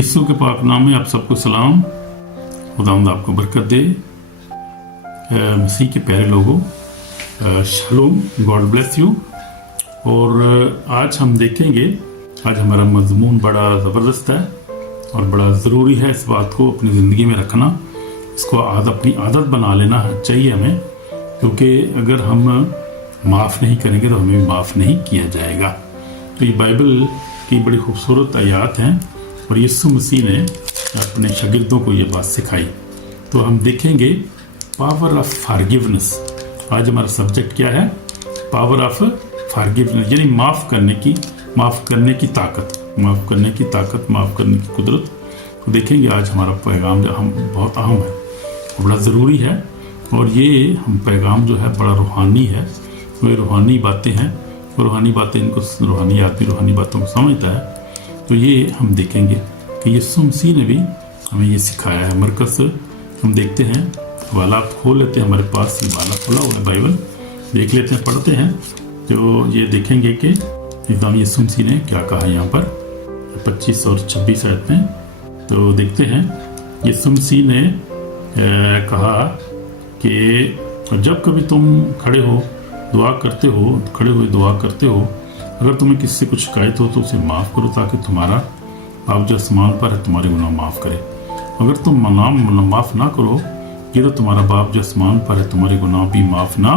यीशु के पाक नाम में आप सबको सलाम। खुदावंद आपको बरकत दे। मसीह के प्यारे लोगों, शलोम, गॉड ब्लेस यू। और आज हम देखेंगे, आज हमारा मजमून बड़ा ज़बरदस्त है और बड़ा ज़रूरी है इस बात को अपनी ज़िंदगी में रखना। इसको अपनी आदत बना लेना चाहिए हमें, क्योंकि अगर हम माफ़ नहीं करेंगे तो हमें माफ़ नहीं किया जाएगा। तो ये बाइबल की बड़ी खूबसूरत आयात हैं और यीशु मसीह ने अपने शागिर्दों को ये बात सिखाई। तो हम देखेंगे पावर ऑफ फॉरगिवनेस। आज हमारा सब्जेक्ट क्या है? पावर ऑफ फॉरगिवनेस, यानी माफ़ करने की ताकत, माफ़ करने की कुदरत को देखेंगे। आज हमारा पैगाम जो हम बहुत अहम है, बड़ा ज़रूरी है और ये हम पैगाम जो है बड़ा रूहानी है। ये रूहानी बातें हैं, रूहानी बातें, इनको रूहानी आदमी रूहानी बातों को समझता है। तो ये हम देखेंगे कि यीशु मसीह ने भी हमें ये सिखाया है। मरकज़ हम देखते हैं, वाला आप खोल लेते हैं, हमारे पास ये वाला खुला हुआ है, बाइबल देख लेते हैं, पढ़ते हैं। तो ये देखेंगे कि एकदम यीशु मसीह ने क्या कहा यहाँ पर 25 और 26 आयत में। तो देखते हैं, यीशु मसीह ने कहा कि जब कभी तुम खड़े हुए दुआ करते हो, अगर तुम्हें किसी से कुछ शिकायत हो तो उसे माफ़ करो, ताकि तुम्हारा बाप जो आसमान पर है तुम्हारे गुनाह माफ़ करे। अगर तुम माफ़ ना करो, ये तो तुम्हारा बाप जो आसमान पर है तुम्हारे गुनाह भी माफ़ ना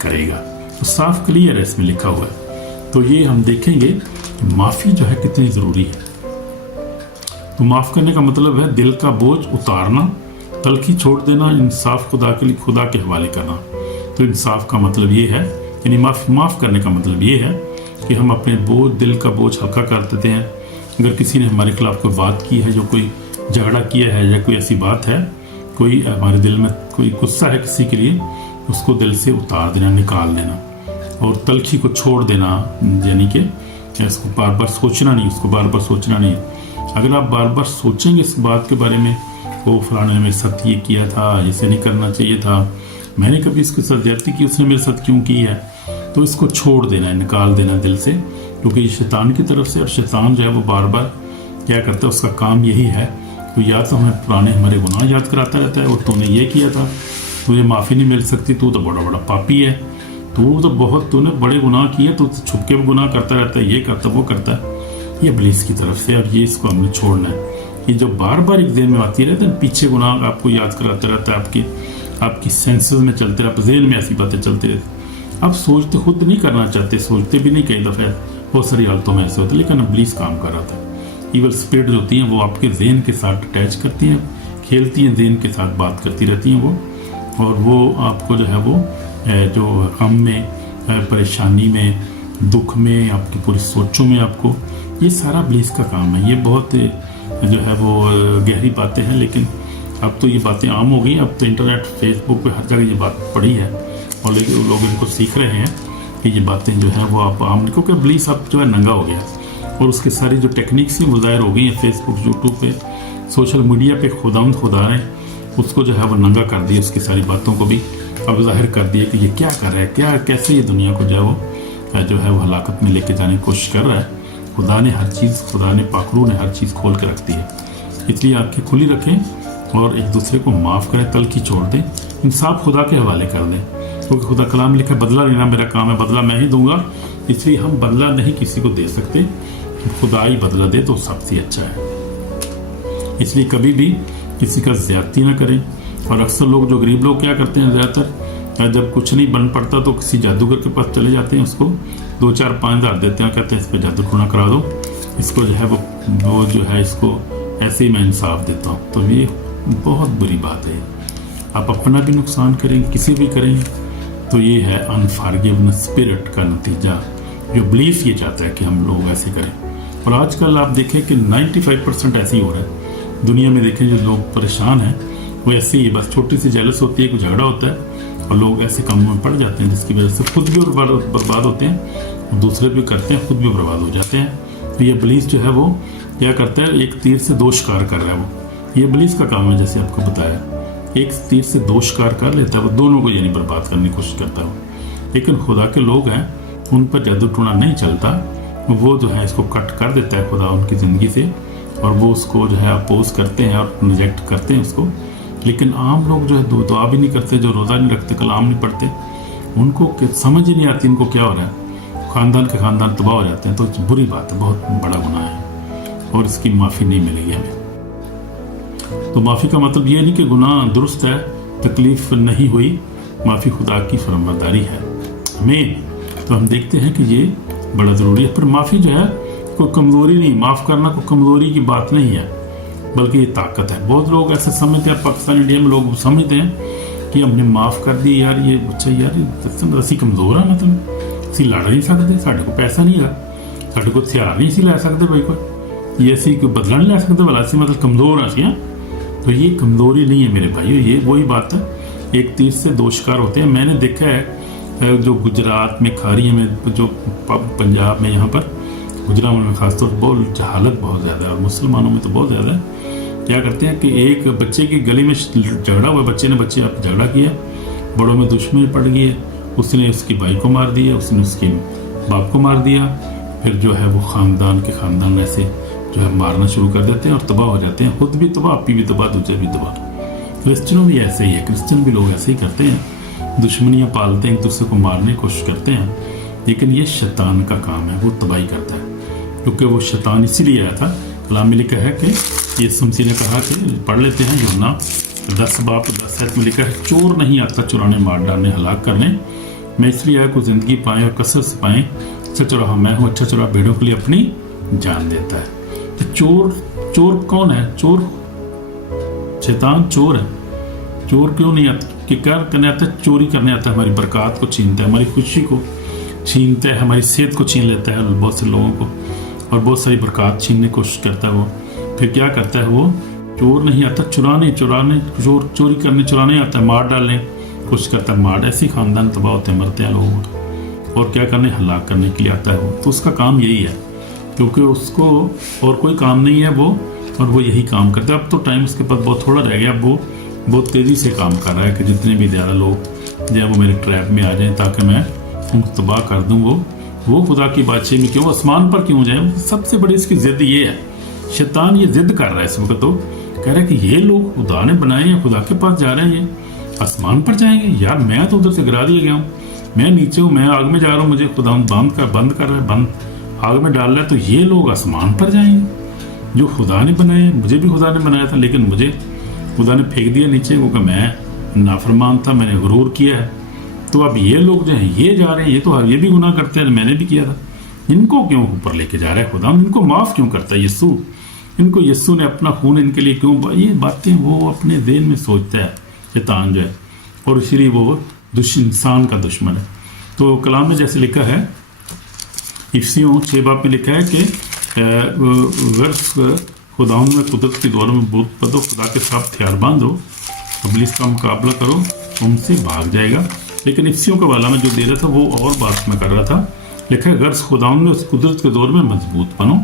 करेगा। तो साफ क्लियर है इसमें लिखा हुआ है। तो ये हम देखेंगे कि माफ़ी जो है कितनी ज़रूरी है। तो माफ़ करने का मतलब है दिल का बोझ उतारना, तलखी छोड़ देना, इंसाफ खुदा के हवाले करना। तो इंसाफ का मतलब ये है, यानी माफ़ करने का मतलब ये है कि हम अपने दिल का बोझ हल्का कर देते हैं। अगर किसी ने हमारे खिलाफ कोई बात की है, जो कोई झगड़ा किया है या कोई ऐसी बात है, कोई हमारे दिल में कोई गुस्सा है किसी के लिए, उसको दिल से उतार देना, निकाल देना और तलखी को छोड़ देना, यानी कि इसको बार बार सोचना नहीं। अगर आप बार बार सोचेंगे इस बात के बारे में, वो फलाने ने मेरे साथ ये किया था, इसे नहीं करना चाहिए था, मैंने कभी इसके साथ ज्यादती की, उसने मेरे साथ क्यों की है, तो इसको छोड़ देना है, निकाल देना दिल से, क्योंकि ये शैतान की तरफ से। और शैतान जो है वो बार बार क्या करता है, उसका काम यही है तो या तो हमें पुराने हमारे गुनाह याद कराता रहता है, और तूने ये किया था, तुझे माफ़ी नहीं मिल सकती, तू तो बड़ा पापी है, तूने बड़े गुनाह किए, तो छुप के भी गुनाह करता रहता है, ये करता वो करता है। ये इब्लीस की तरफ से, और ये इसको हमने छोड़ना है। ये जो बार बार एक ज़हन में आती रहती है, पीछे गुनाह आपको याद कराता रहता है, आपकी सेंसेस में चलते रहते, ज़हन में ऐसी बातें चलती रहती। आप सोचते खुद नहीं करना चाहते, सोचते भी नहीं, कई दफ़े बहुत सारी हालतों में ऐसे होते, लेकिन इब्लीस काम कर रहा था। ईवल स्पिरिट जो होती हैं वो आपके ज़हन के साथ अटैच करती हैं, खेलती हैं, ज़हन के साथ बात करती रहती हैं वो, और वो आपको जो है वो जो गम में, परेशानी में, दुख में, आपकी पूरी सोचों में, आपको ये सारा इब्लीस का काम है। ये बहुत जो है वो गहरी बातें हैं, लेकिन अब तो ये बातें आम हो गई। अब तो इंटरनेट, फेसबुक पे हर जगह ये बात पड़ी है और लोग इनको सीख रहे हैं कि ये बातें जो हैं वो आप आम, क्योंकि इब्लीस अब जो है नंगा हो गया और उसकी सारी जो टेक्निक्स हैं वो ज़ाहिर हो गई हैं। फेसबुक, यूट्यूब पे, सोशल मीडिया पे खुदा ने उसको जो है वो नंगा कर दिया, उसकी सारी बातों को भी अब ज़ाहिर कर दिया कि ये क्या कर रहा है, कैसे ये दुनिया को जो है वो हलाकत में लेके जाने की कोशिश कर रहा है। खुदा ने पाखरू ने हर चीज़ खोल के रख दी है। इसलिए आंखें खुली रखें और एक दूसरे को माफ़ करें, तलखी छोड़ दें, इंसाफ खुदा के हवाले कर दें, क्योंकि खुदा कलाम लिखा है, बदला लेना मेरा काम है, बदला मैं ही दूंगा। इसलिए हम बदला नहीं किसी को दे सकते, खुदा ही बदला दे तो सबसे अच्छा है। इसलिए कभी भी किसी का ज़्यादती ना करें। और अक्सर लोग, जो गरीब लोग क्या करते हैं, ज़्यादातर जब कुछ नहीं बन पड़ता तो किसी जादूगर के पास चले जाते हैं, उसको 2-4-5 हज़ार देते हैं, कहते हैं इस पर जादू टोना करा दो, इसको जो है वो जो है इसको ऐसे ही मैं इंसाफ देता हूँ। तो ये बहुत बुरी बात है। आप अपना भी नुकसान करेंगे, किसी भी करेंगे, तो ये है अनफॉरगिवनेस स्पिरिट का नतीजा, जो इब्लीस ये चाहता है कि हम लोग ऐसे करें। और आजकल आप देखें कि 95% ऐसे ही हो रहा है दुनिया में। देखें जो लोग परेशान हैं वो ऐसे ही, बस छोटी सी जेलस होती है, कोई झगड़ा होता है और लोग ऐसे कामों में पड़ जाते हैं, जिसकी वजह से खुद भी बर्बाद होते हैं, दूसरे भी करते हैं, खुद भी बर्बाद हो जाते हैं। तो ये इब्लीस जो है वो क्या करता है, एक तीर से 2 शिकार कर रहा है वो। ये इब्लीस का काम है, जैसे आपको बताया, एक तीर से 2 शिकार कर लेता है वो, दोनों को यानी बर्बाद करने की कोशिश करता है वो। लेकिन खुदा के लोग हैं, उन पर जादू टोना नहीं चलता, वो जो है इसको कट कर देता है खुदा उनकी ज़िंदगी से, اور وہ اس کو جو ہے اپوز کرتے ہیں اور ریجیکٹ کرتے ہیں اس کو. لیکن عام لوگ جو ہے دعا بھی نہیں کرتے, جو روزہ نہیں رکھتے, کلام نہیں پڑھتے, ان کو سمجھ ہی نہیں آتی ان کو کیا ہو رہا ہے, خاندان کے خاندان تباہ ہو جاتے ہیں. تو بری بات ہے, بہت بڑا گناہ ہے اور اس کی معافی نہیں ملے گی ہمیں. تو معافی کا مطلب یہ نہیں کہ گناہ درست ہے, تکلیف نہیں ہوئی, معافی خدا کی فرمانبرداری ہے ہمیں. تو ہم دیکھتے ہیں کہ یہ بڑا ضروری ہے. پر معافی جو ہے کوئی کمزوری نہیں, معاف کرنا کوئی کمزوری کی بات نہیں ہے, بلکہ یہ طاقت ہے. بہت لوگ ایسے سمجھتے ہیں, پاکستان انڈیا میں لوگ سمجھتے ہیں کہ ہم نے معاف کر دی, یار یہ بچہ یار اسی کمزور ہے, مطلب اسی لڑ نہیں سکتے, ساڈے کو پیسہ نہیں ہے, ساڈے کو ہتھیار نہیں سی لے سکتے, بھائی کوئی یہ اسی کوئی بدلہ نہیں لے سکتے, بلا اسی مطلب کمزور ہیں اسی. تو یہ کمزوری نہیں ہے میرے بھائیو, یہ وہی بات ہے, ایک تیر سے دو شکار ہوتے ہیں. میں نے دیکھا ہے جو گجرات میں, کھاریے میں, جو پنجاب میں, یہاں پر گجرات میں خاص طور پر بہت جہالت بہت زیادہ ہے, اور مسلمانوں میں تو بہت زیادہ ہے. کیا کرتے ہیں کہ ایک بچے کی گلی میں جھگڑا ہوا, بچے نے بچے آپ جھگڑا کیا, بڑوں میں دشمنی پڑ گئی ہے, اس نے اس کی بھائی کو مار دیا, اس نے اس کے باپ کو مار دیا, پھر جو ہے وہ خاندان کے خاندان ایسے جو ہے مارنا شروع کر دیتے ہیں اور تباہ ہو جاتے ہیں, خود بھی تباہ, آپی بھی تباہ, دوسرے بھی تباہ. کرسچنوں بھی ایسے ہی ہے, کرسچن بھی لوگ ایسے ہی کرتے ہیں, دشمنیاں پالتے ہیں, ایک دوسرے کو مارنے کی کوشش کرتے ہیں. لیکن یہ شیطان کا کام ہے, وہ تباہی کرتا ہے, کیونکہ وہ شیطان اسی لیے آیا تھا. کلام میں لکھا ہے کہ یسوع مسیح نے کہا کہ پڑھ لیتے ہیں یوحنا 10:10 میں لکھا ہے, چور نہیں آتا چرانے, مار ڈالنے, ہلاک کرنے, میں اس لیے آیا کو زندگی پائیں اور کثرت سے پائیں. اچھا چوراہا میں ہوں, اچھا چوراہا بھیڑوں کے لیے اپنی جان دیتا ہے. تو چور کون ہے؟ چور شیطان چور ہے. چور کیوں نہیں آتا؟ کہ کیا کرنے آتا ہے؟ چوری کرنے آتا ہے, ہماری برکات کو چھینتا ہے, ہماری خوشی کو چھینتا ہے, ہماری صحت کو چھین لیتا ہے بہت سے لوگوں کو, اور بہت ساری برکات چھیننے کی کوشش کرتا ہے. وہ پھر کیا کرتا ہے؟ وہ چور نہیں آتا چوری کرنے, چرانے آتا ہے, مار ڈالنے کوشش کرتا ہے, مار, ایسے خاندان تباہ ہوتے ہیں, مرتے ہیں لوگ. اور کیا کرنے؟ ہلاک کرنے کے لیے آتا ہے وہ. تو اس کا کام یہی ہے, کیونکہ اس کو اور کوئی کام نہیں ہے وہ, اور وہ یہی کام کرتا ہے. اب تو ٹائم اس کے پاس بہت تھوڑا رہ گیا, اب وہ بہت تیزی سے کام کر رہا ہے کہ جتنے بھی زیادہ لوگ جو ہے وہ میرے ٹریپ میں آ جائیں تاکہ میں ان کو تباہ کر دوں. وہ خدا کی بادشاہی میں کیوں, آسمان پر کیوں جائیں؟ سب سے بڑی اس کی ضد یہ ہے. شیطان یہ ضد کر رہا ہے اس وقت, تو کہہ رہا ہے کہ یہ لوگ خدا نے بنائے ہیں, خدا کے پاس جا رہے ہیں, یہ آسمان پر جائیں گے. یار میں تو ادھر سے گرا دیا گیا ہوں, میں نیچے ہوں, میں آگ میں جا رہا ہوں, مجھے خدا بند کر رہا ہے, آگ میں ڈال رہا ہے. تو یہ لوگ آسمان پر جائیں گے جو خدا نے بنائے ہیں. مجھے بھی خدا نے بنایا تھا, لیکن مجھے خدا نے پھینک دیا نیچے, کیونکہ میں نافرمان تھا, میں نے غرور کیا ہے. تو اب یہ لوگ جو ہیں یہ جا رہے ہیں, یہ بھی گناہ کرتے ہیں, میں نے بھی کیا تھا. ان کو کیوں اوپر لے کے جا رہا ہے خدا؟ ان کو معاف کیوں کرتا ہے یسوع؟ ان کو یسوع نے اپنا خون ان کے لیے کیوں؟ یہ باتیں وہ اپنے ذہن میں سوچتا ہے شیطان جو ہے, اور اسی لیے وہ انسان کا دشمن ہے. تو کلام میں جیسے لکھا ہے افسیوں 6 میں لکھا ہے کہ خداوند میں قدرت کی دور میں بہت پدو, خدا کے ساتھ ہتھیار باندھو, ابلیس کا مقابلہ کرو, ان سے بھاگ جائے گا. لیکن افسیوں کا والا میں جو دے رہا تھا وہ اور بات میں کر رہا تھا. لکھا ہے غرض خداوند میں اس قدرت کے دور میں مضبوط بنو,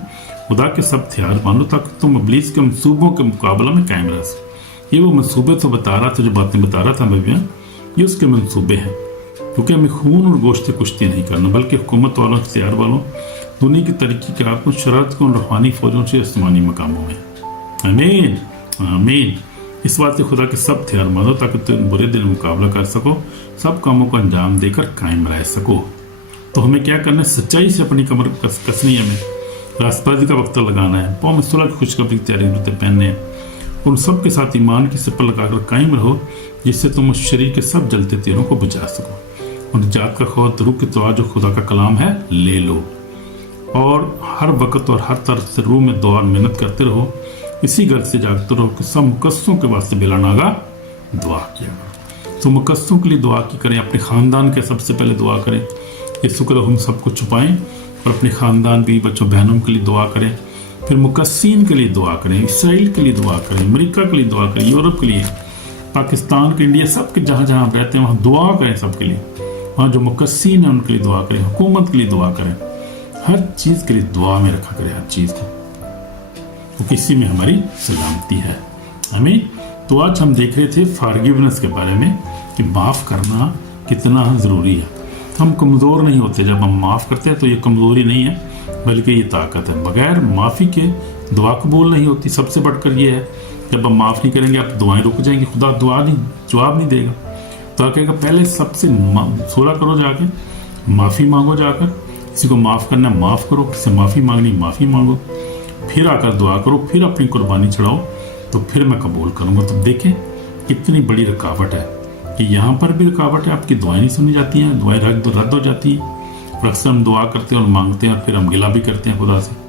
خدا کے سب ہتھیار باندھو تاکہ تم ابلیس کے منصوبوں کے مقابلہ میں قائم رہ سکو. یہ وہ منصوبے تو بتا رہا تھا, جو باتیں بتا رہا تھا میں بھی, یہ اس کے منصوبے ہیں. کیونکہ ہمیں خون اور گوشت سے کشتی نہیں کرنا, بلکہ حکومت والوں, اختیار والوں, دنیا کی ترقی کے آپ کو شرارت کو, روحانی فوجوں سے آسمانی مقاموں میں. آمین آمین. اس بات سے خدا کے سب ہتھیار باندھو تاکہ تم برے دن مقابلہ کر سکو, سب کاموں کو انجام دے کر قائم رہ سکو. تو ہمیں کیا کرنا ہے؟ سچائی سے اپنی کمر کسنی ہے, ہمیں راست بازی کا وقت لگانا ہے, پاؤں میں صلح کی خوشخبری کی تیاری جوتے پہننے ہیں, ان سب کے ساتھ ایمان کی سپر لگا کر قائم رہو, جس سے تم اس شریر کے سب جلتے تیروں کو بچا سکو. اور نجات کا خوف روح کے تو جو خدا کا کلام ہے لے لو, اور ہر وقت اور ہر طرف سے روح میں دعا محنت کرتے رہو, اسی غرض سے جاگتے رہو کہ سب مقصوں کے واسطے بلا ناگا دعا کیا کرو. تو مقصوں کے لیے دعا کی کریں, اپنے خاندان کے سب سے پہلے دعا کریں. یسوع کے ہم سب کو چھپائیں اور اپنے خاندان بھی بچوں بہنوں کے لیے دعا کریں. پھر مقصین کے لیے دعا کریں, اسرائیل کے لیے دعا کریں, امریکہ کے لیے دعا کریں, یورپ کے لیے, پاکستان کے, انڈیا, سب کے جہاں جہاں رہتے ہیں وہاں دعا کریں. سب کے لیے وہاں جو مقصین ہیں ان کے لیے دعا کریں, حکومت کے لیے دعا کریں, ہر چیز کے لیے دعا میں رکھا کریں, ہر چیز کو, کیونکہ اسی میں ہماری سلامتی ہے. ہمیں تو آج ہم دیکھ رہے تھے فارگیونس کے بارے میں کہ معاف کرنا کتنا ضروری ہے. ہم کمزور نہیں ہوتے جب ہم معاف کرتے ہیں, تو یہ کمزوری نہیں ہے بلکہ یہ طاقت ہے. بغیر معافی کے دعا قبول نہیں ہوتی. سب سے بڑھ کر یہ ہے جب ہم معاف نہیں کریں گے آپ دعائیں رک جائیں گی, خدا جواب نہیں دے گا. تو کہے گا پہلے سب سے صلح کرو, جا کے معافی مانگو, جا کر کسی کو معاف کرنا ہے معاف کرو, کسی سے معافی مانگنی معافی مانگو, پھر آ کر دعا کرو, پھر اپنی قربانی چڑھاؤ, تو پھر میں قبول کروں گا. تو دیکھیں کتنی بڑی رکاوٹ ہے کہ یہاں پر بھی رکاوٹ ہے, آپ کی دعائیں نہیں سنی جاتی ہیں, دعائیں رد ہو جاتی ہیں. اور اکثر ہم دعا کرتے ہیں اور مانگتے ہیں اور پھر ہم گلہ بھی کرتے ہیں خدا سے,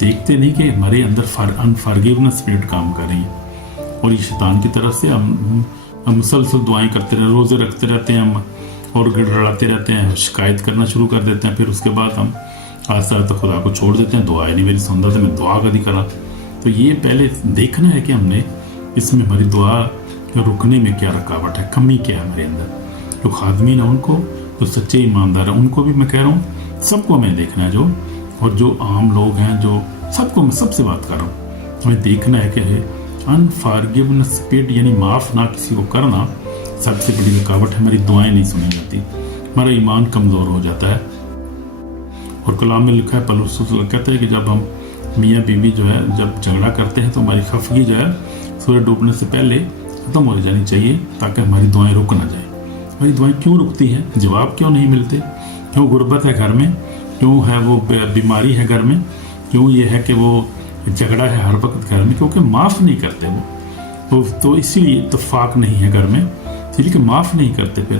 دیکھتے نہیں کہ ہمارے اندر انفارگیونیس اسپرٹ کام کر رہی ہے. اور یہ شیطان کی طرف سے ہم مسلسل دعائیں کرتے رہتے, روزے رکھتے رہتے ہیں ہم, اور گڑگڑاتے رہتے ہیں, شکایت کرنا شروع کر دیتے ہیں. پھر اس کے بعد ہم آہستہ آہستہ خدا کو چھوڑ دیتے ہیں, دعائیں نہیں میری سنتا تو میں دعا کدی کرا. تو یہ پہلے دیکھنا ہے کہ ہم نے اس میں ہماری دعا رکنے میں کیا رکاوٹ ہے, کمی کیا ہے ہمارے اندر. جو خادمین ہیں ان کو, جو سچے ایماندار ہیں ان کو بھی میں کہہ رہا ہوں, سب کو ہمیں دیکھنا ہے. اور جو عام لوگ ہیں, جو سب کو میں سب سے بات کر رہا ہوں, ہمیں دیکھنا ہے کہ انفارگیونیس اسپرٹ یعنی معاف نہ کسی کو کرنا سب سے بڑی رکاوٹ ہے. ہماری دعائیں نہیں سنی جاتی, ہمارا ایمان کمزور ہو جاتا ہے. اور کلام میں لکھا ہے, پولس کہتا ہے کہ جب ہم میاں بیوی جو ہے جب جھگڑا کرتے ہیں تو ہماری خفگی جو ہے سورج ڈوبنے سے پہلے ختم ہو جانی چاہیے تاکہ ہماری دعائیں رک نہ جائیں. ہماری دعائیں کیوں رکتی ہیں, جواب کیوں نہیں ملتے, کیوں غربت ہے گھر میں, کیوں ہے وہ بیماری ہے گھر میں, کیوں یہ ہے کہ وہ جھگڑا ہے ہر وقت گھر میں, کیونکہ معاف نہیں کرتے وہ. تو اسی لیے اتفاق نہیں ہے گھر میں, اس لیے کہ معاف نہیں کرتے. پھر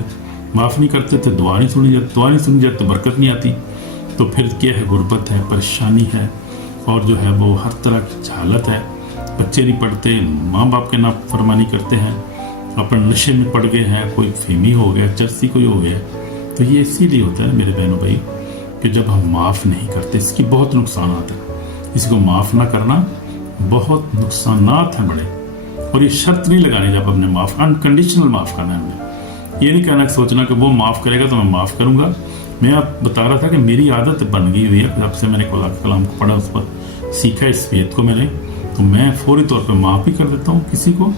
معاف نہیں کرتے تو دعا نہیں سنی جاتی, دعا نہیں سنی جاتی تو برکت نہیں آتی. تو پھر کیا ہے, غربت ہے, پریشانی ہے, اور جو ہے وہ ہر طرح کی جہالت ہے. بچے نہیں پڑھتے, ماں باپ کے نافرمانی کرتے ہیں, اپنے نشے میں پڑ گئے ہیں, کوئی فیمی ہو گیا, چرسی کوئی ہو گیا. تو یہ اسی لیے ہوتا ہے میرے بہنوں بھائی کہ جب ہم معاف نہیں کرتے, اس کی بہت نقصانات ہیں. کسی کو معاف نہ کرنا بہت نقصانات ہیں بڑے. اور یہ شرط نہیں لگانی جب ہم نے معاف, انکنڈیشنل معاف کرنا ہے. ہم نے یہ نہیں کہنا کہ سوچنا کہ وہ معاف کرے گا تو میں معاف کروں گا. میں آپ بتا رہا تھا کہ میری عادت بن گئی ہوئی ہے, جب سے میں نے خدا کے کلام کو پڑھا, اس پر سیکھا اس بیت کو میں نے, تو میں فوری طور پہ معاف ہی کر دیتا ہوں کسی کو.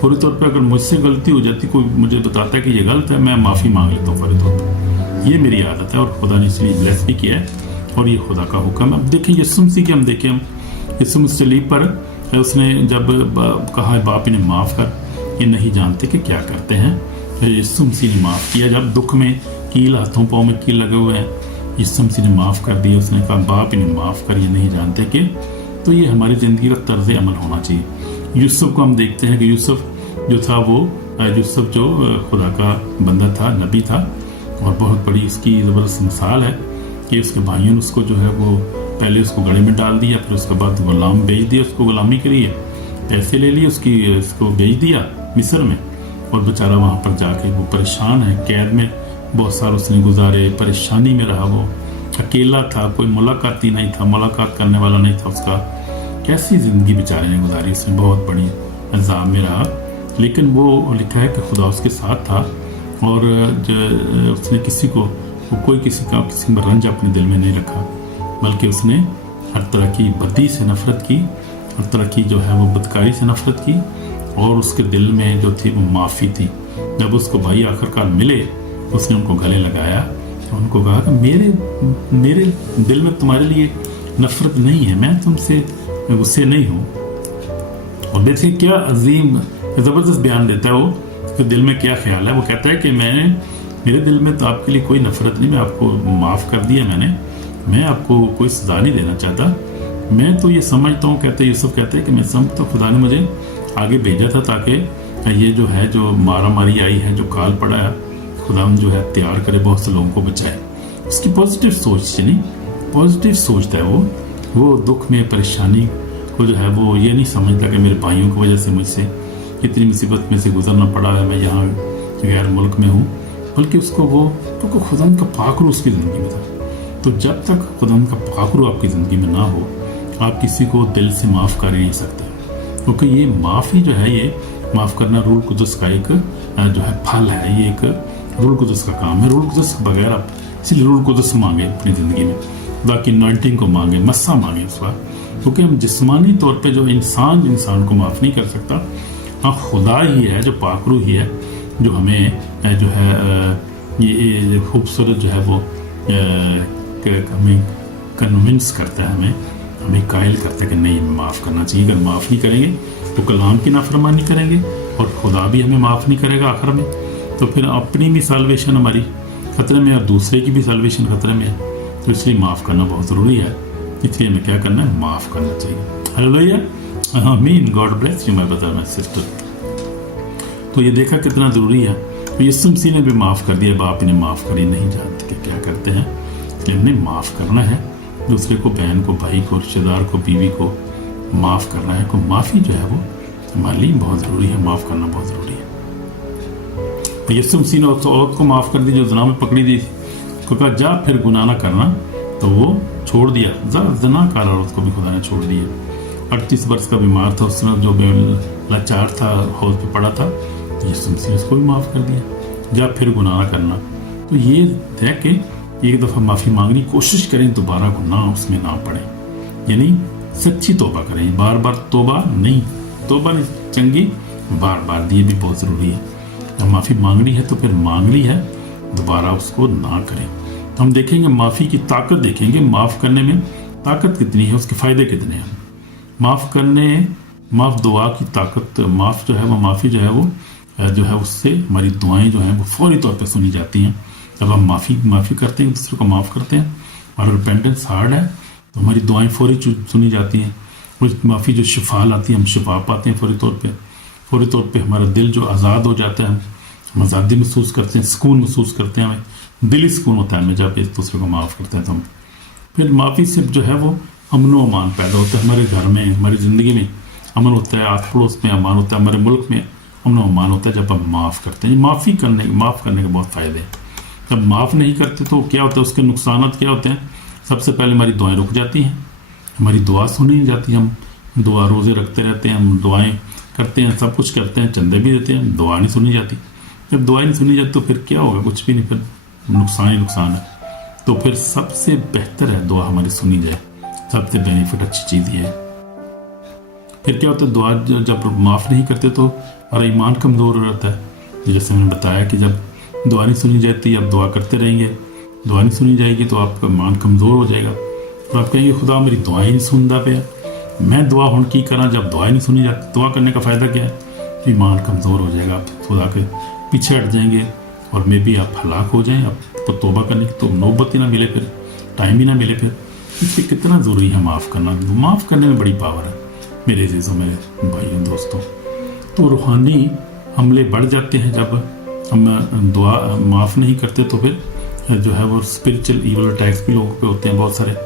فوری طور پہ اگر مجھ سے غلطی ہو جاتی, کوئی مجھے بتاتا ہے کہ یہ غلط ہے, میں معافی مانگ لیتا ہوں فوری طور پہ. یہ میری عادت ہے اور خدا نے اس لیے بلیس بھی کیا ہے, اور یہ خدا کا حکم ہے. اب دیکھیں یسوع مسیح کے, ہم دیکھیں یسوع مسیح صلیب پر اس نے جب کہا باپ انہیں معاف کر, یہ نہیں جانتے کہ کیا کرتے ہیں. یسوع مسیح نے معاف کیا. جب دکھ میں کیل, ہاتھوں پاؤں میں کیل لگے ہوئے ہیں, یسوع مسیح نے معاف کر دیا. اس نے کہا باپ انہیں معاف کر, یہ نہیں جانتے کہ. تو یہ ہماری زندگی کا طرز عمل ہونا چاہیے. یوسف کو ہم دیکھتے ہیں کہ یوسف جو تھا وہ یوسف جو خدا کا بندہ تھا, نبی تھا, اور بہت بڑی اس کی زبردست مثال ہے کہ اس کے بھائیوں نے اس کو جو ہے وہ پہلے اس کو گڑھے میں ڈال دیا, پھر اس کے بعد غلام بیچ دیا, اس کو غلامی کے لیے پیسے لے لیے, اس کو بیچ دیا مصر میں. اور بیچارہ وہاں پر جا کے وہ پریشان ہے, قید میں بہت سال اس نے گزارے, پریشانی میں رہا, وہ اکیلا تھا, کوئی ملاقاتی نہیں تھا, ملاقات کرنے والا نہیں تھا اس کا. کیسی زندگی بیچارے نے گزاری, اس میں بہت بڑی عذاب میں رہا. لیکن وہ لکھا ہے کہ خدا اس کے ساتھ تھا, اور اس نے کسی کو کوئی کسی میں رنج اپنے دل میں نہیں رکھا, بلکہ اس نے ہر طرح کی بدی سے نفرت کی, ہر طرح کی جو ہے وہ بدکاری سے نفرت کی, اور اس کے دل میں جو تھی وہ معافی تھی. جب اس کو بھائی آخرکار ملے, اس نے ان کو گلے لگایا اور ان کو کہا کہ میرے دل میں تمہارے لیے نفرت نہیں ہے, میں تم سے غصے نہیں ہوں. اور دیکھیں کیا عظیم زبردست بیان دیتا ہے وہ کہ دل میں کیا خیال ہے. وہ کہتا ہے کہ میرے دل میں تو آپ کے لیے کوئی نفرت نہیں, میں آپ کو معاف کر دیا, میں آپ کو کوئی سزا نہیں دینا چاہتا. میں تو یہ سمجھتا ہوں, کہتے یوسف کہتے ہیں کہ میں سمجھتا ہوں خدا نے مجھے آگے بھیجا تھا تاکہ یہ جو ہے جو مارا ماری آئی ہے, جو کال پڑا ہے, خدا جو ہے تیار کرے, بہت سے لوگوں کو بچائے. اس کی پازیٹیو سوچ نہیں, پازیٹیو سوچتا ہے وہ دکھ میں پریشانی کو جو ہے وہ یہ نہیں سمجھتا کہ میرے بھائیوں کی وجہ سے مجھ سے کتنی مصیبت میں سے گزرنا پڑا ہے, میں یہاں غیر ملک میں ہوں, بلکہ اس کو وہ کیونکہ خدا کا پاک روح اس کی زندگی میں تھا. تو جب تک خدا کا پاک روح آپ کی زندگی میں نہ ہو, آپ کسی کو دل سے معاف کر ہی نہیں سکتے, کیونکہ یہ معافی جو ہے, یہ معاف کرنا روح القدس کا ایک جو ہے پھل ہے, یہ ایک روح القدس کا کام ہے. روح القدس کے بغیر آپ اس لیے روح القدس مانگیں اپنی زندگی میں, خدا کی انوائنٹنگ کو مانگیں, مسا مانگیں اس وقت, کیونکہ ہم جسمانی طور پہ جو انسان کو معاف نہیں کر سکتا, ہاں خدا ہی ہے جو پاک روح ہی ہے جو ہمیں جو ہے یہ خوبصورت جو ہے وہ ہمیں کنونس کرتا ہے, हमें कायल करता है कि नहीं, माफ़ करना चाहिए। अगर माफ़ नहीं करेंगे तो कलाम की नाफरमानी करेंगे और खुदा भी हमें माफ़ नहीं करेगा आखिर में, तो फिर अपनी भी साल्वेशन हमारी खतरे में और दूसरे की भी साल्वेशन खतरे में है। तो इसलिए माफ़ करना बहुत ज़रूरी है। इसलिए हमें क्या करना है, माफ़ करना चाहिए। हालेलुया, आमीन। God bless you my brother my sister. तो ये देखा कितना ज़रूरी है। तो यीशु मसीह ने भी माफ़ कर दिया, बाप ने माफ़ करी, नहीं जानते कि क्या करते हैं, इसलिए हमने माफ़ करना है दूसरे को, बहन को, भाई को, रिश्तेदार को, बीवी को माफ़ करना है। को माफ़ी जो है वो हमारे लिए बहुत ज़रूरी है, माफ़ करना बहुत ज़रूरी है। तो यीशु मसीह ने उस औरत को माफ़ कर दी जो ज़िना में पकड़ी थी, उसको कहा जा फिर गुनाह ना करना, तो वो छोड़ दिया। ज़िनाकार औरत को भी खुदा ने छोड़ दिया। 38 वर्ष का बीमार था उस समय, जो लाचार था, हौज पे पड़ा था, तो यीशु मसीह ने उसको भी माफ़ कर दिया, जा फिर गुनाह ना करना। तो ये है कि एक दफ़ा माफ़ी मांगने की कोशिश करें, दोबारा गुनाह उसमें ना पड़े, यानी सच्ची तौबा करें, बार बार तौबा नहीं चंगी, बार बार, ये भी बहुत ज़रूरी है। जब माफ़ी मांगनी है तो फिर मांग ली है, दोबारा उसको ना करें। तो हम देखेंगे माफ़ी की ताकत, देखेंगे माफ़ करने में ताकत कितनी है, उसके फ़ायदे कितने हैं। माफ़ दुआ की ताकत, माफ़ जो है वो, माफ़ी जो है उससे हमारी दुआएं जो हैं वो फौरी तौर पे सुनी जाती हैं। जब हम माफ़ी करते हैं, दूसरे को माफ़ करते हैं, और रिपेंटेंस हार्ड है तो हमारी दुआएं फौरी सुनी जाती हैं। वो माफ़ी जो शिफा लाती है, हम शिफा पाते हैं फौरी तौर पे हमारा दिल जो आज़ाद हो जाता है, हम आज़ादी महसूस करते हैं, सुकून महसूस करते हैं, हमें दिली सुकून होता है हमें जब एक दूसरे को माफ़ करते हैं। तो हम फिर माफ़ी से जो है वो अमन व अमान पैदा होता है हमारे घर में, हमारी ज़िंदगी में अमन होता है, आस पड़ोस में अमान होता है, हमारे मुल्क में अमन व अमान होता है जब हम माफ़ करते हैं। माफ़ करने के बहुत फ़ायदे हैं। जब माफ़ नहीं करते तो क्या होता है, उसके नुकसान क्या होते हैं। सबसे पहले हमारी दुआएं रुक जाती हैं, हमारी दुआ सुनी नहीं जाती। हम दुआ रोज़े रखते रहते हैं, हम दुआएं करते हैं, सब कुछ करते हैं, चंदे भी देते हैं, दुआ नहीं सुनी जाती। जब दुआ नहीं सुनी जाती तो फिर क्या होगा, कुछ भी नहीं, फिर नुकसान ही नुकसान है। तो फिर सबसे बेहतर है दुआ हमारी सुनी जाए, सबसे बेनिफिट अच्छी चीज़ ये है। फिर क्या होता है, दुआ जब माफ़ नहीं करते तो हमारा ईमान कमज़ोर हो जाता है। जैसे मैंने बताया कि जब दुआ नहीं सुनी जाती, आप दुआ करते रहेंगे, दुआ नहीं सुनी जाएगी तो आपका ईमान कमज़ोर हो जाएगा। तो आप कहेंगे खुदा मेरी दुआएं नहीं सुनता पे, मैं दुआ हुण की करा जब दुआएं नहीं सुनी जाती। दुआ करने का फ़ायदा क्या है, ईमान कमज़ोर हो जाएगा, आप खुदा के पीछे हट जाएंगे और मे भी आप हलाक हो जाएं। आपको तौबा करने की तो नौबत ही ना मिले, फिर टाइम ही ना मिले। फिर इसलिए कितना ज़रूरी है माफ़ करना। माफ़ करने में बड़ी पावर है मेरे अज़ीज़ों, मेरे भाइयों, दोस्तों। तो रूहानी हमले बढ़ जाते हैं जब हम दुआ माफ़ नहीं करते। तो फिर जो है वो स्पिरिचुअल ईवल अटैक्स भी लोगों पे होते हैं, बहुत सारे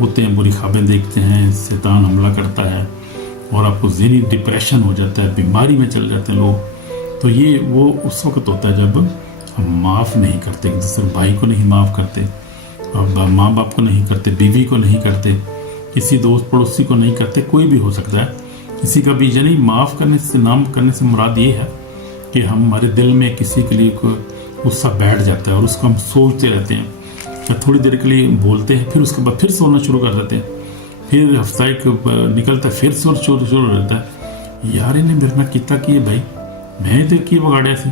होते हैं, बुरी ख्वाबें देखते हैं, शैतान हमला करता है और आपको ज़हनी डिप्रेशन हो जाता है, बीमारी में चल जाते हैं लोग। तो ये वो उस वक्त होता है जब हम माफ़ नहीं करते, एक दूसरे भाई को नहीं माफ़ करते, माँ बाप को नहीं करते, बीवी को नहीं करते, किसी दोस्त पड़ोसी को नहीं करते, कोई भी हो सकता है किसी का भी। यानी माफ़ करने से मुराद ये है कि हमारे दिल में किसी के लिए कोई गुस्सा बैठ जाता है और उसको हम सोचते रहते हैं, या थोड़ी देर के लिए बोलते हैं, फिर उसके बाद फिर सोना शुरू कर देते हैं, फिर हफ्ता एक निकलता है, फिर शुरू हो जाता है, यार इन्हें मेरे ना किता कि भाई मैं तो की बगाड़िया सी,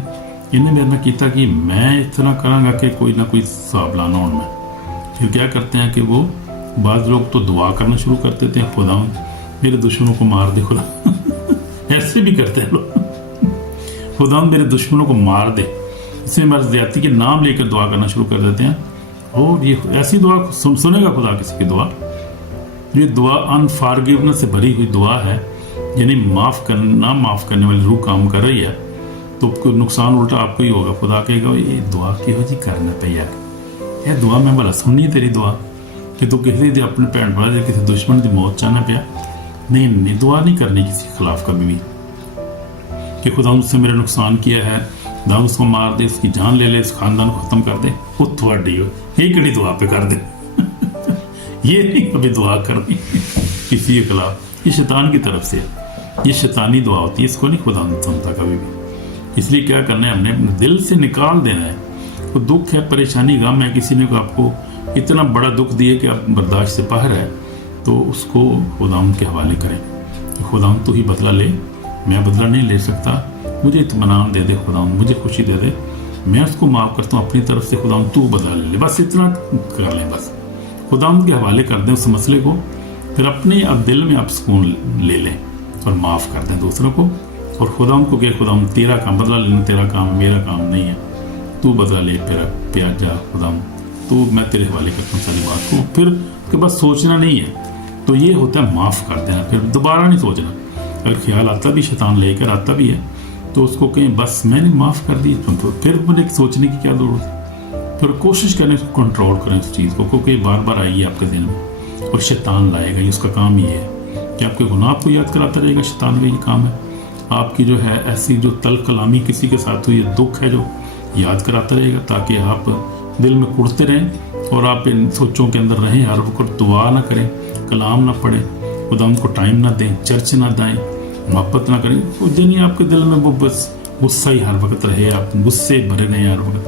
इन्हें मेरे ना किता कि मैं इस तरह करांगा कि कोई ना कोई हिसाब लाना हूँ मैं। फिर क्या करते हैं कि वो बाज़ लोग तो दुआ करना शुरू कर देते हैं, खुदा मेरे दुश्मनों को मार दे खुदा ऐसे भी करते हैं लोग, खुदा मेरे दुश्मनों को मार दे, इसमें मर्ज़ ज़्यादती के नाम लेकर दुआ करना शुरू कर देते हैं। और ये ऐसी दुआ सुनेगा खुदा किसी की दुआ? ये दुआ अनफॉरगिवनेस से भरी हुई दुआ है, यानी माफ़ करने वाली रूह काम कर रही है, तो नुकसान उल्टा आपको ही होगा। खुदा कहेगा ये दुआ किहो जी करना पे यार, ये दुआ मैं भला सुननी तेरी दुआ कि तू किसी अपने भैन भरा या किसी दुश्मन की मौत चाहना पिया। नहीं, दुआ नहीं करनी किसी के खिलाफ कभी भी कि खुदा उससे मेरा नुकसान किया है, खुदा उसको मार दे, उसकी जान ले ले, उस खानदान को ख़त्म कर दे। वो थोड़ी हो ये कड़ी दुआ पे कर दे ये नहीं कभी दुआ करनी किसी के खिलाफ, ये शैतान की तरफ से, ये शैतानी दुआ होती है, इसको नहीं खुदा सुनता कभी भी। इसलिए क्या करना है, हमने अपने दिल से निकाल देना है। तो दुख है, परेशानी, गम है, किसी ने आपको इतना बड़ा दुख दिया कि आप बर्दाश्त से बाहर है, तो उसको खुदाम के हवाले करें। खुदाम तू ही बदला ले, मैं बदला नहीं ले सकता, मुझे इत्मीनान दे दे खुदाम, मुझे खुशी दे दे, मैं उसको माफ़ करता हूँ अपनी तरफ से, खुदाम तू बदला ले ले, बस इतना कर लें, बस खुदाम के हवाले कर दें उस मसले को। फिर अपने अब दिल में आप सुकून ले लें और माफ़ कर दें दूसरों को, और खुदा को कि खुदा तेरा काम बदला लेना तेरा काम, मेरा काम नहीं है, तू बदला ले फिर प्यार जा खुदा, तो मैं तेरे हवाले करता हूँ सारी बात को। फिर उसके बाद सोचना नहीं है, तो ये होता है माफ़ कर देना, फिर दोबारा नहीं सोचना। अगर ख्याल आता भी, शैतान लेकर आता भी है, तो उसको कहें बस मैंने माफ़ कर दी, तो फिर मुझे सोचने की क्या ज़रूरत है। फिर कोशिश करें उसको कंट्रोल करें उस चीज़ को, क्योंकि बार बार आइए आपके दिन में, और शैतान लाएगा, उसका काम ये है कि आपके गुनाह को याद कराता रहेगा। शैतान का ये काम है, आपकी जो है ऐसी जो तल कलामी किसी के साथ हुई दुख है जो याद कराता रहेगा, ताकि आप दिल में कुड़ते रहें और आप इन सोचों के अंदर रहें, हर वक्त दुआ ना करें, कलाम ना पढ़ें, खुदा को टाइम ना दें, चर्च ना दाएं, मोहब्बत ना करें, तो जनी आपके दिल में वो बस गुस्सा ही हर वक्त रहे, आप गुस्से भरे रहें, हर वक्त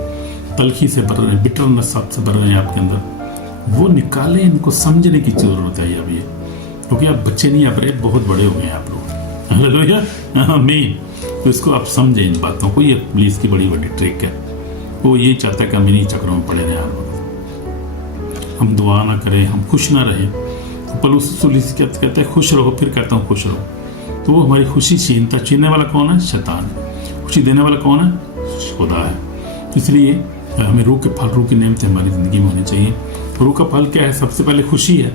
तलखी से भरे रहें, बिटरनेस आपसे भरे रहें आपके अंदर, वो निकालें। इनको समझने की ज़रूरत है अब ये, क्योंकि आप बच्चे नहीं, आप रहे बहुत बड़े हो गए हैं आप लोग, आमीन। तो इसको आप समझें इन बातों को, ये पुलिस की बड़ी बड़ी ट्रिक है। वो ये चाहता है कि हम इन्हीं चक्रों में पड़े रहें हर वक्त, हम दुआ ना करें, हम खुश ना रहें। तो पुलिस कहता है खुश रहो, फिर कहता हूँ खुश रहो, तो वो हमारी खुशी छीनने वाला कौन है? शैतान है। खुशी देने वाला कौन है? खुदा है। इसलिए हमें रूह के फल, रूह की नेमतें हमारी ज़िंदगी में होनी चाहिए। रूह का फल क्या है? सबसे पहले खुशी है।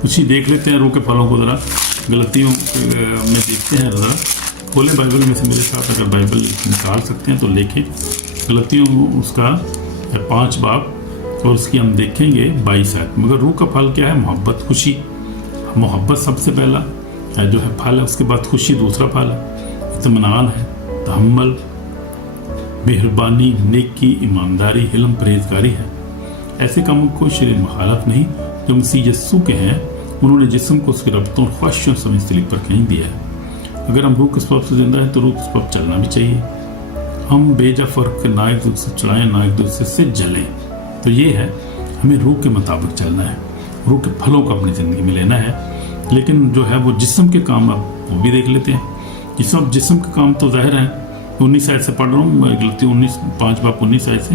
खुशी देख लेते हैं रूह के फलों को, ज़रा गलतियों में देखते हैं, ज़रा खोलें बाइबल में से मेरे साथ, अगर बाइबल निकाल सकते हैं तो लेखें। गलतियों उसका 5 बाब और उसकी हम देखेंगे 22 आयत। मगर रूह का फल क्या है? मोहब्बत, खुशी। मोहब्बत सबसे पहला जो है फल है, उसके बाद खुशी दूसरा फल है, इत्मीनान है, तहम्मुल, मेहरबानी, नेकी, ईमानदारी, इल्म, परहेजगारी है। ऐसे कामों को शरीर मुखालफ नहीं जो मसीह यस्सु के हैं, उन्होंने जिस्म को उसके रब्तों, ख्वाहिशों समेत सलीब पर कहीं दिया है। अगर हम रूह के सबब से जिंदा हैं तो रूह के सबब चलना भी चाहिए। हम बेजा फर्क ना एक दूसरे से चलाएं, ना एक दूसरे से जलें। तो ये है, हमें रूह के मुताबिक चलना है, रूह के फलों को अपनी ज़िंदगी में लेना है। लेकिन जो है वो जिस्म के काम, अब वो भी देख लेते हैं। जिस्म के काम तो ज़ाहिर है, 19 आयत से पढ़ रहा हूँ, गलती 5 बाब 19 आयत से।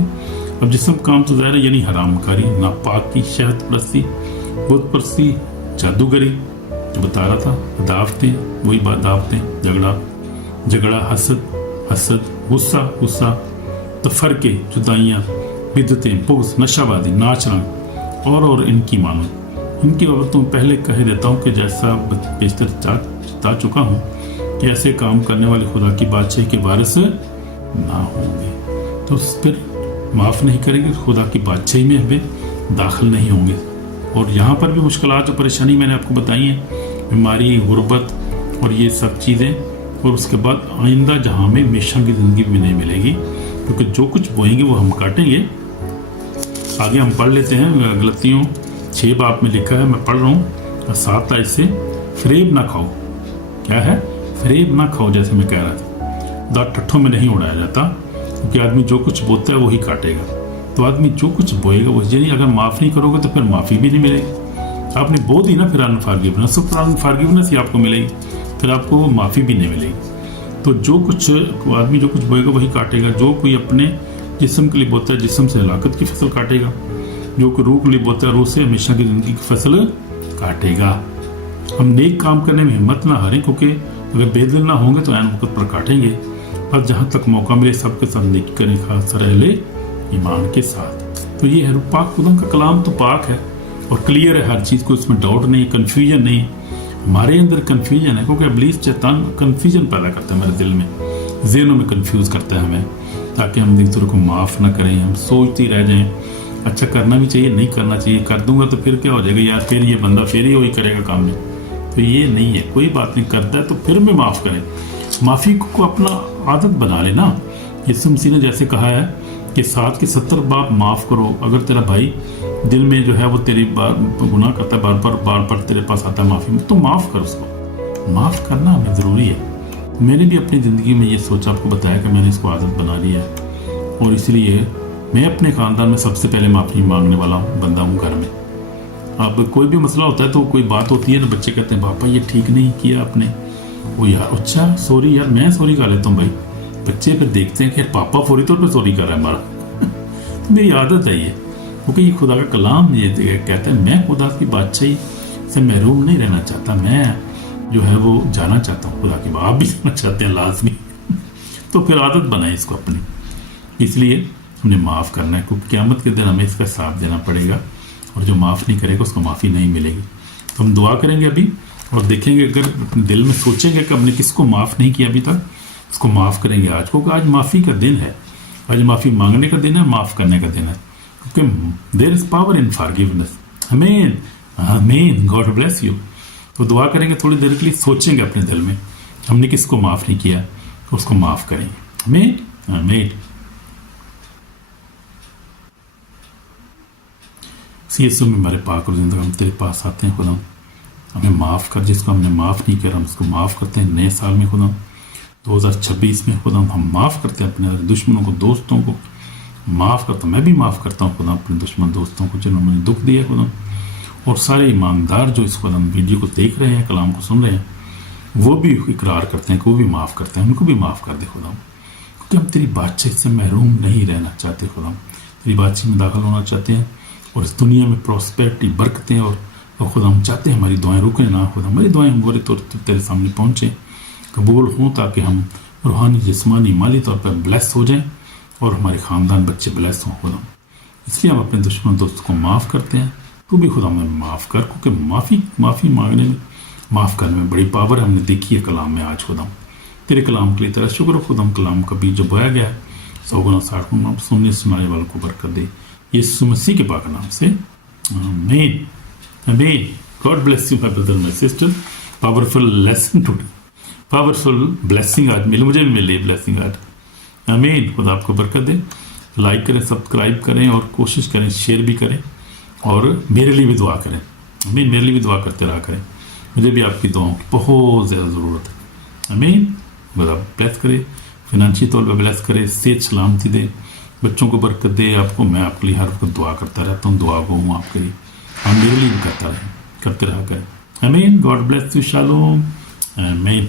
अब जिस्म काम तो ज़ाहिर है, यानी हरामकारी, नापाकी, शहद परस्ती, बुत परस्ती, जादूगरी जो बता रहा था, दावतें, वही बात दावतें, झगड़ा, हसद, गुस्सा, तफरके, जुदाइयाँ, बिदतें, पुग्स, नशाबादी, नाच रंग और इनकी मानो। इनकी बाबतों में पहले कह देता हूँ कि जैसा बेशतर बता चुका हूँ कि ऐसे काम करने वाले खुदा की बादशाही के वारिस ना होंगे, तो फिर माफ़ नहीं करेंगे, खुदा की बादशाही में हमें दाखिल नहीं होंगे। और यहाँ पर भी मुश्किलात और परेशानी मैंने आपको बताई हैं, बीमारी, गुर्बत और ये सब चीज़ें, और उसके बाद आइंदा जहाँ में हमेशा की ज़िंदगी में नहीं मिलेगी, क्योंकि जो कुछ बोएंगे वो हम काटेंगे। आगे हम पढ़ लेते हैं, गलतियों 6 बाब में लिखा है, मैं पढ़ रहा हूँ 7 आयत से। फरेब ना खाओ। क्या है? फरेब ना खाओ। जैसे मैं कह रहा था, दांत ठट्ठों में नहीं उड़ाया जाता, क्योंकि आदमी जो कुछ बोता है वही काटेगा। तो आदमी जो कुछ बोएगा वो, यानी अगर माफ़ नहीं करोगे तो फिर माफ़ी भी नहीं मिलेगी। आपने बो दी ना, फिर अनफॉरगिवनेस, तो अनफॉरगिवनेस ही आपको मिलेगी, फिर आपको माफ़ी भी नहीं मिलेगी। तो जो कुछ आदमी जो कुछ बोएगा वही काटेगा। जो कोई अपने जिस्म के लिए बोता है, जिस्म से हलाकत की फसल काटेगा। जो कोई रूह के लिए बोता है, रूह से हमेशा की ज़िंदगी की फसल काटेगा। हम नेक काम करने में हिम्मत ना हारें, क्योंकि अगर बेदिल ना होंगे तो ऐन वक्त पर काटेंगे। पर जहाँ तक मौका मिले सबके साथ नेकी करें, खास रहले ईमान के साथ। तो ये है पाक खुदा का कलाम, तो पाक है और क्लियर है हर चीज़ को, इसमें डाउट नहीं, कन्फ्यूजन नहीं। हमारे अंदर कन्फ्यूजन है, क्योंकि इब्लीस शैतान कन्फ्यूजन पैदा करता है हमारे दिल में, ज़हनों में कन्फ्यूज़ करता है हमें, ताकि हम एक दूसरे को माफ़ ना करें, हम सोचते ही रह जाएं अच्छा करना भी चाहिए, नहीं करना चाहिए, कर दूंगा तो फिर क्या हो जाएगा यार, फिर ये बंदा फिर ही वही करेगा काम में। तो ये नहीं है, कोई बात नहीं, करता है तो फिर भी माफ़ करें। माफ़ी को अपना आदत बना लेना। यीशु मसीह ने जैसे कहा है कि 7 के 70 बार माफ़ करो। अगर तेरा भाई दिल में जो है वो तेरी गुनाह करता है, बार बार तेरे पास आता है माफ़ी में, तो माफ़ कर उसको। माफ़ करना हमें ज़रूरी है। मैंने भी अपनी ज़िंदगी में ये सोचा, आपको बताया कि मैंने इसको आदत बना ली है, और इसलिए मैं अपने ख़ानदान में सबसे पहले माफ़ी मांगने वाला बंदा हूँ घर में। अब कोई भी मसला होता है तो कोई बात होती है ना, बच्चे कहते हैं पापा ये ठीक नहीं किया आपने, वो यार अच्छा सॉरी यार, मैं सॉरी कर लेता हूँ भाई। बच्चे फिर देखते हैं कि पापा फौरी तौर पर सॉरी कर रहा है हमारा। तो मेरी आदत है ये, क्योंकि ये खुदा का कलाम ये कहता है मैं खुदा की बादशाही سے محروم نہیں رہنا چاہتا. میں جو ہے وہ جانا چاہتا ہوں خدا کے. آپ بھی جانا چاہتے ہیں لازمی. تو پھر عادت بنائیں اس کو اپنی. اس لیے ہم نے معاف کرنا ہے, کیونکہ قیامت کے دن ہمیں اس کا حساب دینا پڑے گا, اور جو معاف نہیں کرے گا اس کو معافی نہیں ملے گی. تو ہم دعا کریں گے ابھی, اور دیکھیں گے اگر اپنے دل میں سوچیں گے کہ ہم نے کس کو معاف نہیں کیا ابھی تک, اس کو معاف کریں گے آج کو. کہ آج معافی کا دن ہے, آج معافی مانگنے کا دن ہے, معاف کرنے کا دن ہے, کیونکہ دیر از پاور ان فارگیونیس. آمین آمین. God bless you. تو دعا کریں گے, تھوڑی دیر کے لیے سوچیں گے اپنے دل میں ہم نے کس کو معاف نہیں کیا, اس کو معاف کریں گے. آمین آمین. یسوع میں ہمارے پاک اور زندہ ہم تیرے پاس آتے ہیں خدا, ہمیں معاف کر. جس کو ہم نے معاف نہیں کیا ہم اس کو معاف کرتے ہیں. نئے سال میں خدا 2026 میں خدا ہم معاف کرتے ہیں اپنے دشمنوں کو, دوستوں کو معاف کرتا ہوں. میں بھی معاف کرتا ہوں خدا اپنے دشمن دوستوں کو جنہوں نے دکھ دیا خدا, اور سارے ایماندار جو اس خدا ویڈیو کو دیکھ رہے ہیں, کلام کو سن رہے ہیں, وہ بھی اقرار کرتے ہیں کہ وہ بھی معاف کرتے ہیں. ان کو بھی معاف کر دے خدا, کیونکہ ہم تیری بادشاہی سے محروم نہیں رہنا چاہتے خدا. تیری بادشاہی میں داخل ہونا چاہتے ہیں, اور اس دنیا میں پراسپیرٹی برکتیں, اور خدا ہم چاہتے ہیں ہماری دعائیں رکیں نہ خدا. ہماری دعائیں بورے طور پر تیرے سامنے پہنچیں, قبول ہوں, تاکہ ہم روحانی جسمانی مالی طور پر بلیس ہو جائیں, اور ہمارے خاندان بچے بلیس ہوں خدا. اس لیے ہم اپنے دشمن دوستوں کو معاف کرتے ہیں. تو بھی خدا ہمیں معاف کر, کیونکہ معافی مانگنے میں, معاف کرنے میں بڑی پاور ہم نے دیکھی ہے کلام میں. آج خدا تیرے کلام کے لیے تیرا شکر ہو خدا. کلام کا بیج جو بویا گیا ہے 100 گنا 60 گنا سننے سنانے والوں کو برکت دے, یسوع مسیح کے پاک نام سے آمین آمین. God bless you my brother my sister. Powerful lesson today, powerful blessing آج مجھے بھی ملی بلیسنگ آج. آمین. خدا آپ کو برکت دے. لائک کریں, سبسکرائب کریں, اور کوشش کریں شیئر بھی کریں, اور میرے لیے بھی دعا کریں. آمین. میرے لیے بھی دعا کرتے رہا کریں. مجھے بھی آپ کی دعاؤں کی بہت زیادہ ضرورت ہے. آمین. خدا بلیس کرے, فنانشی طور پہ بلیس کرے, صحت سلامتی دے, بچوں کو برکت دے. آپ کو میں آپ کے لیے ہر وقت دعا کرتا رہتا ہوں. دعا کو ہوں آپ کے لیے, ہم میرے لیے بھی کرتے رہا کریں. آمین. God bless you. شالوم. آمین.